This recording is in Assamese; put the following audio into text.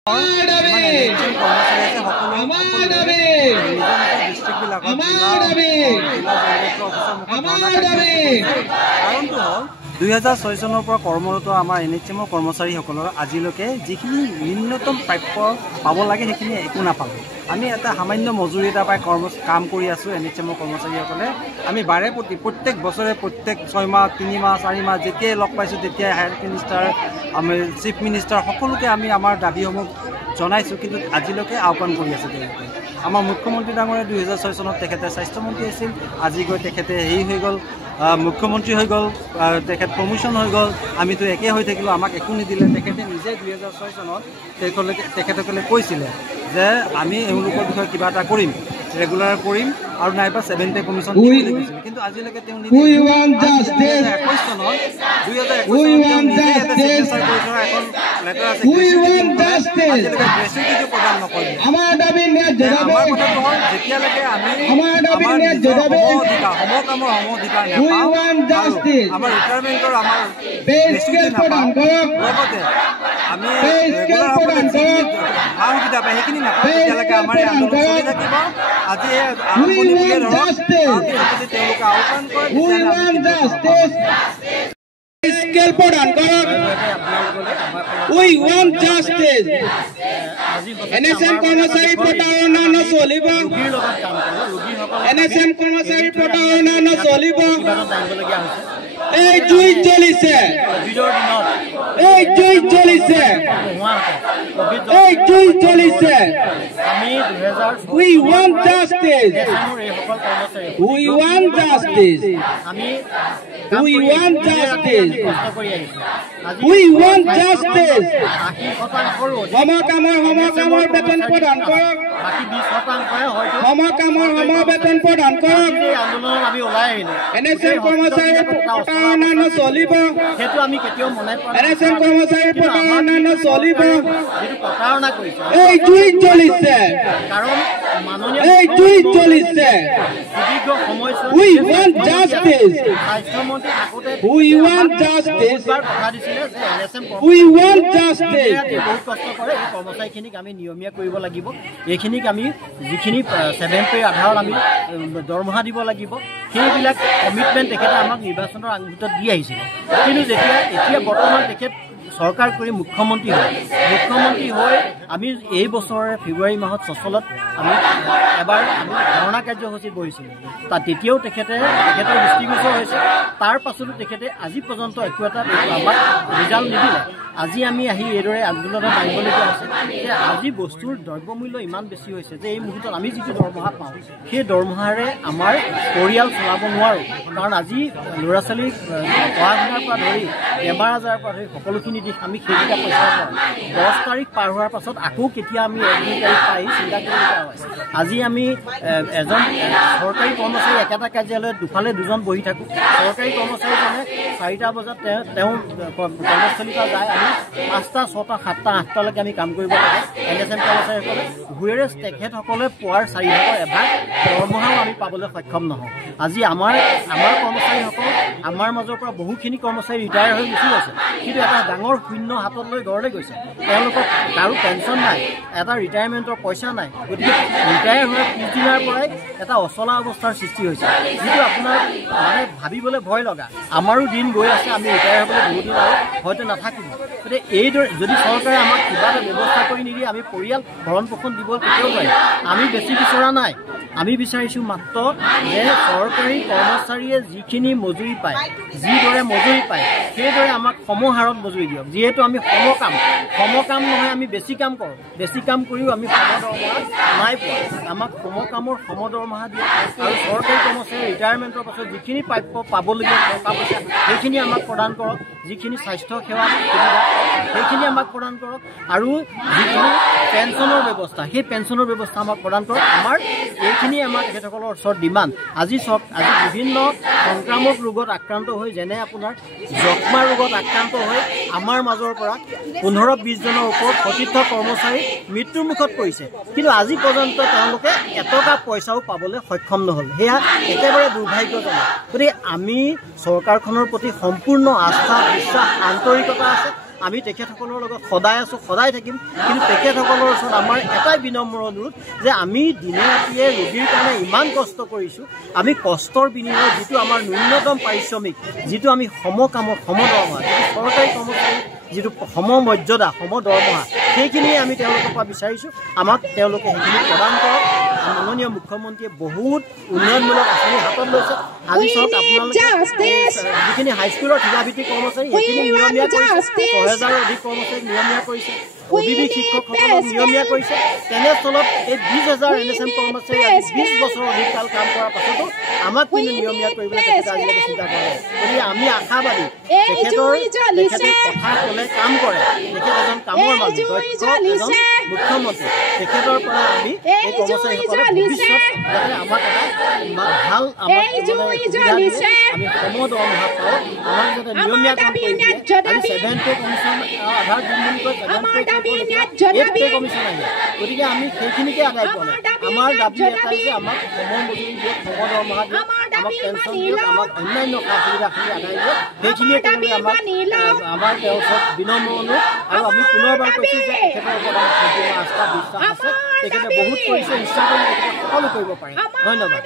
2006 চনৰ পৰা কৰ্মৰত আমাৰ NHMৰ কৰ্মচাৰীসকলৰ আজিলৈকে যিখিনি ন্যূনতম প্ৰাপ্য পাব লাগে সেইখিনি একো নাপালোঁ। আমি এটা সামান্য মজুৰি এটা পাই কাম কৰি আছোঁ NHMৰ কৰ্মচাৰীসকলে। আমি বাৰে প্ৰত্যেক বছৰে প্ৰত্যেক 6 মাহ 3 মাহ 4 মাহ যেতিয়াই লগ পাইছোঁ তেতিয়াই হেল্থ মিনিষ্টাৰ আমি চিফ মিনিষ্টাৰ সকলোকে আমি আমাৰ দাবীসমূহ জনাইছোঁ, কিন্তু আজিলৈকে আওকাণ কৰি আছে তেওঁলোকে। আমাৰ মুখ্যমন্ত্ৰী ডাঙৰে 2006 চনত তেখেতে স্বাস্থ্যমন্ত্ৰী আছিল, আজি গৈ তেখেতে হেৰি হৈ গ'ল, মুখ্যমন্ত্ৰী হৈ গ'ল, তেখেত প্ৰমোশ্যন হৈ গ'ল, আমিতো একে হৈ থাকিলোঁ, আমাক একো নিদিলে। তেখেতে নিজে 2006 চনত তেখেতসকলে কৈছিলে যে আমি এওঁলোকৰ বিষয়ে কিবা এটা কৰিম, ৰেগুলাৰ কৰিম আৰু নাইবা 7th কমিশ্যন দিম বুলি কৈছিল, কিন্তু আজিলৈকে তেওঁ নিজে 2021 চনত এখন লেটাৰ আছে আজিলৈকে গ্ৰেচুইটিটো প্ৰদান নকৰিলে। আমাৰ কথাটো হ'ল যেতিয়ালৈকে আমি আমাৰ নিজৰ সমকামৰ অধিকাৰ নাপাওঁ, আমাৰ ৰিটায়াৰমেণ্টৰ আমাৰ গ্ৰেচুইটি নাপাওঁ, লগতে আমি ৰেগুলাৰ সা সুবিধা পাই সেইখিনি নাপাওঁ, তেতিয়ালৈকে আমাৰ এই আন্দোলন চলি থাকিব। আজি এই আৰম্ভণি বুলিয়ে ধৰক যদি তেওঁলোকে আওকাণ কৰে স্কেল প্ৰদান কৰক। উই ৱান্ট জাষ্টিস। NHM কৰ্মচাৰী প্ৰতাৰণা নচলিব। NHM কৰ্মচাৰী প্ৰতাৰণা নচলিব। এই জুই জ্বলিছে, এই জুই জ্বলিছে, এই জুই জ্বলিছে। উই ৱান্ট জাষ্টিস। উই ৱান্ট জাষ্টিস। উই ৱান্ট জাষ্টিস। উই ৱান্ট জাষ্টিস। সমকামৰ বেতন প্ৰদান কৰক। সমকামৰ বেতন প্ৰদান কৰক। NHM কৰ্মচাৰী প্ৰতাৰণা নচলিব। NHM কৰ্মচাৰী প্ৰতাৰণা নচলিব। এই জুই জ্বলিছে, এই জুই জ্বলিছে। উই ৱান্ট জাষ্টিস। উই ৱান্ট জাষ্টিস। উই ৱান্ট জাষ্টিস। বহুত কষ্ট কৰে এই কৰ্মচাৰীখিনিক আমি নিয়মীয়া কৰিব লাগিব। এইখিনিক আমি যিখিনি 7th পে আধাৰত আমি দৰমহা দিব লাগিব, সেইবিলাক কমিটমেণ্ট তেখেতে আমাক নিৰ্বাচনৰ আগমুহূৰ্তত দি আহিছিলে। কিন্তু এতিয়া বৰ্তমান তেখেত চৰকাৰ কৰি মুখ্যমন্ত্ৰী হৈ আমি এই বছৰৰ ফেব্ৰুৱাৰী মাহত চচলত আমি এবাৰ ধৰ্ণা কাৰ্যসূচীত বহিছিলোঁ। তেতিয়াও তেখেতৰ দৃষ্টিগোচৰ হৈছে। তাৰ পাছতো তেখেতে আজি পৰ্যন্ত একো এটা আমাক ৰিজাল্ট নিদিলে। আজি আমি আহি এইদৰে আন্দোলনত মাৰিবলগীয়া হৈছে যে আজি বস্তুৰ দ্ৰব্যমূল্য ইমান বেছি হৈছে যে এই মুহূৰ্তত আমি যিটো দৰমহা পাওঁ সেই দৰমহাৰে আমাৰ পৰিয়াল চলাব নোৱাৰোঁ। কাৰণ আজি ল'ৰা ছোৱালীক পঢ়া শুনাৰ পৰা ধৰি বেমাৰ আজাৰৰ পৰা ধৰি সকলোখিনি দিশ আমি সেইকেইটা পইচা পাওঁ। 10 তাৰিখ পাৰ হোৱাৰ পাছত আকৌ কেতিয়া আমি 1-2 তাৰিখ পাই চিন্তা কৰিবলগীয়া হয়। আজি আমি এজন চৰকাৰী কৰ্মচাৰী একেটা কাৰ্যালয়ত দুফালে দুজন বহি থাকোঁ। চৰকাৰী কৰ্মচাৰীজনে 4টা বজাত তেওঁ কৰ্মস্থলীৰ পৰা যায়, আমি 5টা 6টা 7টা 8টালৈকে আমি কাম কৰিব লাগে। NHM কৰ্মচাৰীসকলে হুৱেৰেজ তেখেতসকলে পোৱাৰ 4/1 দৰমহাও আমি পাবলৈ সক্ষম নহওঁ। আজি আমাৰ কৰ্মচাৰীসকল আমাৰ মাজৰ পৰা বহুখিনি কৰ্মচাৰী ৰিটায়াৰ হৈ গুচি গৈছে, কিন্তু এটা ডাঙৰ শূন্য হাতত লৈ ঘৰলৈ গৈছে। তেওঁলোকক কাৰো পেঞ্চন নাই, এটা ৰিটায়াৰমেণ্টৰ পইচা নাই। গতিকে ৰিটায়াৰ হোৱাৰ পিছদিনাৰ পৰাই এটা অচলা অৱস্থাৰ সৃষ্টি হৈছে, যিটো আপোনাৰ মানে ভাবিবলৈ ভয় লগা। আমাৰো দিন গৈ আছে, আমি ৰিটায়াৰ হ'বলৈ বহুত দিন আৰু হয়তো নাথাকিব। গতিকে এইদৰে যদি চৰকাৰে আমাক কিবা এটা ব্যৱস্থা কৰি নিদিয়ে আমি পৰিয়াল ভৰণ পোষণ দিব কেতিয়াও পাৰিম। আমি বেছি বিচৰা নাই, আমি বিচাৰিছোঁ মাত্ৰ যে চৰকাৰী কৰ্মচাৰীয়ে যিখিনি মজুৰি পায়, যিদৰে মজুৰি পায় সেইদৰে আমাক সমহাৰত মজুৰি দিয়ক। যিহেতু আমি সমকাম নহয়, আমি বেছি কাম কৰোঁ, বেছি কাম কৰিও আমি সমদৰমহা নাই পোৱা। আমাক সমকামৰ সমদৰমহা দিয়ক আৰু চৰকাৰী কৰ্মচাৰী ৰিটায়াৰমেণ্টৰ পাছত যিখিনি প্ৰাপ্য পাবলগীয়া টকা পইচা সেইখিনি আমাক প্ৰদান কৰক। যিখিনি স্বাস্থ্য সেৱা সুবিধা সেইখিনি আমাক প্ৰদান কৰক আৰু যিখিনি পেঞ্চনৰ ব্যৱস্থা সেই পেঞ্চনৰ ব্যৱস্থা আমাক প্ৰদান কৰক। আমাৰ এইখিনি আমাৰ তেখেতসকলৰ ওচৰত ডিমাণ্ড। আজি বিভিন্ন সংক্ৰামক ৰোগত আক্ৰান্ত হৈ, যেনে আপোনাৰ যক্ষ্মা ৰোগত আক্ৰান্ত হৈ আমাৰ মাজৰ পৰা 15-20 জনৰ ওপৰত সতীৰ্থ কৰ্মচাৰী মৃত্যুৰ মুখত পৰিছে, কিন্তু আজি পৰ্যন্ত তেওঁলোকে এটকা পইচাও পাবলৈ সক্ষম নহ'ল। সেয়া একেবাৰে দুৰ্ভাগ্যজনক। গতিকে আমি চৰকাৰখনৰ প্ৰতি সম্পূৰ্ণ আস্থা বিশ্বাস আন্তৰিকতা আছে আমি তেখেতসকলৰ লগত সদায় আছোঁ, সদায় থাকিম। কিন্তু তেখেতসকলৰ ওচৰত আমাৰ এটাই বিনম্ৰ অনুৰোধ যে আমি দিনে ৰাতিয়ে ৰোগীৰ কাৰণে ইমান কষ্ট কৰিছোঁ, আমি কষ্টৰ বিনিময়ত যিটো আমাৰ ন্যূনতম পাৰিশ্ৰমিক, যিটো আমি সমকামৰ সমদৰমহা, যিটো চৰকাৰী কৰ্মচাৰী যিটো সমমৰ্যাদা সমদৰমহা, সেইখিনিয়ে আমি তেওঁলোকৰ পৰা বিচাৰিছোঁ। আমাক তেওঁলোকে সেইখিনি প্ৰদান কৰক। মাননীয় মুখ্যমন্ত্ৰীয়ে বহুত উন্নয়নমূলক আঁচনি হাতত লৈছে। আজি চাওক আপোনালোকে যিখিনি হাইস্কুলৰ ঠিকাভিত্তিক কৰ্মচাৰী সেইখিনি নিয়মীয়া কৰিছে, ৬,০০০ৰ অধিক কৰ্মচাৰীক নিয়মীয়া কৰিছে, অভিভাৱক শিক্ষকসকলক নিয়মীয়া কৰিছে। তেনেস্থলত এই ২০,০০০ NSM কৰ্মচাৰী আজি ২০ বছৰ অধিক কাল কাম কৰাৰ পাছতো আমাক কিন্তু নিয়মীয়া কৰিবলৈ তেখেতে আজিলৈকে চিন্তা কৰা নাই। গতিকে আমি আশাবাদী তেখেতে কথা ক'লে কাম কৰে, তেখেত এজন কামৰ মানুহ, দক্ষ এজন মুখ্যমন্ত্ৰী। তেখেতৰ পৰা আমি এই কৰ্মচাৰীসকলে ভৱিষ্যত যাতে আমাক এটা ভাল আমাক সুবিধা দিয়ে, আমি সমদৰমহা পাওঁ, আমাক যাতে নিয়মীয়া কাম কৰি দিয়ে। আমি 7 পে কমিশ্যন আধাৰ দিম বুলি কয়, 7 পে কমিশ্যন আহিলে। গতিকে আমি সেইখিনিকে আদায় কৰা নাই। আমাৰ দাবী এটাই যে আমাক সমমজুৰি দিয়ক, সমদৰমহা দিয়ক, আমাক পেঞ্চন দিয়ক, আমাক অন্যান্য সা সুবিধাখিনি আদায় দিয়ক। সেইখিনিয়ে তেওঁলোকে আমাৰ তেওঁৰ ওচৰত বিনম্ৰ অনুৰোধ। আৰু আমি পুনৰবাৰ কৈছোঁ যে তেখেতৰ ওপৰত আমাৰ সম্পূৰ্ণ আস্থা বিশ্বাস আছে। তেখেতে বহুত কৰিছে, ইচ্ছা কৰিলে তেখেতে সকলো কৰিব পাৰে। ধন্যবাদ।